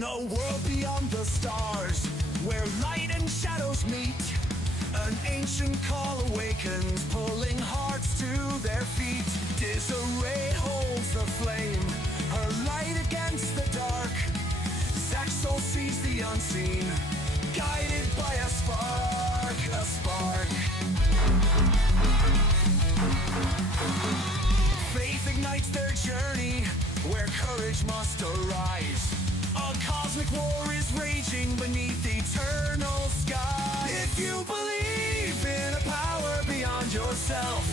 In a world beyond the stars, where light and shadows meet, an ancient call awakens, pulling hearts to their feet. Desiree holds the flame, her light against the dark. Zach's soul sees the unseen, guided by a spark, a spark. Faith ignites their journey, where courage must arise. A cosmic war is raging beneath eternal sky. If you believe in a power beyond yourself,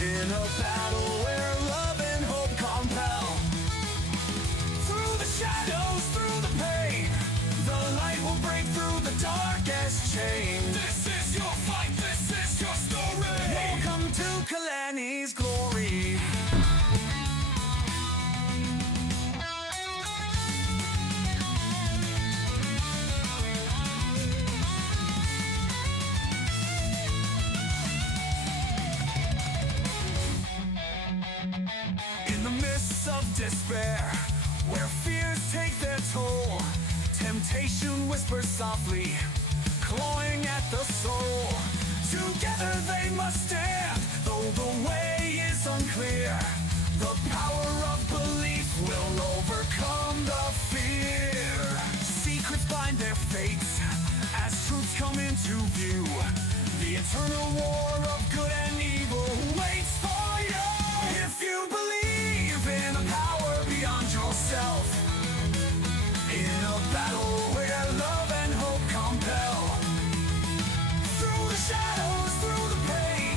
in a battle where love and hope compel, through the shadows, through the pain, the light will break through the darkest chain. This is your fight, this is your story. Welcome to Kalani's glory. Of despair, where fears take their toll, temptation whispers softly, clawing at the soul. Together they must stand, though the way is unclear. The power of belief will overcome the fear. Secrets bind their fates as truths come into view. The eternal war of good and evil waits for you. If you believe in a power beyond yourself, in a battle where love and hope compel, through the shadows, through the pain,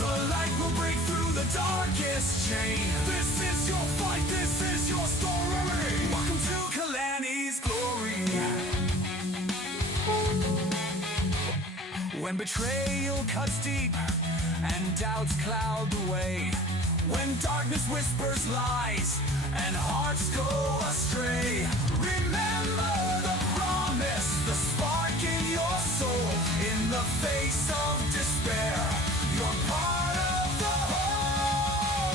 the light will break through the darkest chain. This is your fight, this is your story. Welcome to Kalani's glory. When betrayal cuts deep and doubts cloud the way, when darkness whispers lies and hearts go astray, remember the promise, the spark in your soul. In the face of despair, you're part of the whole.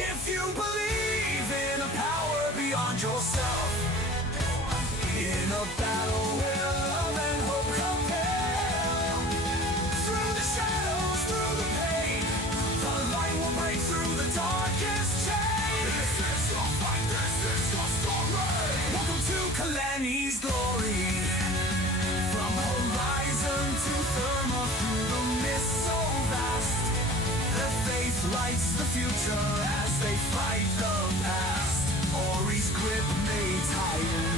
If you believe in a power beyond yourself, in a battle where love and hope compel, through the shadows, through the pain, the light will break through the darkest chain. This is your fight, this is your story. Welcome to Kalani's glory. From horizon to Therma, through the mist so vast, their faith lights the future as they fight the past. Awry's grip may tighten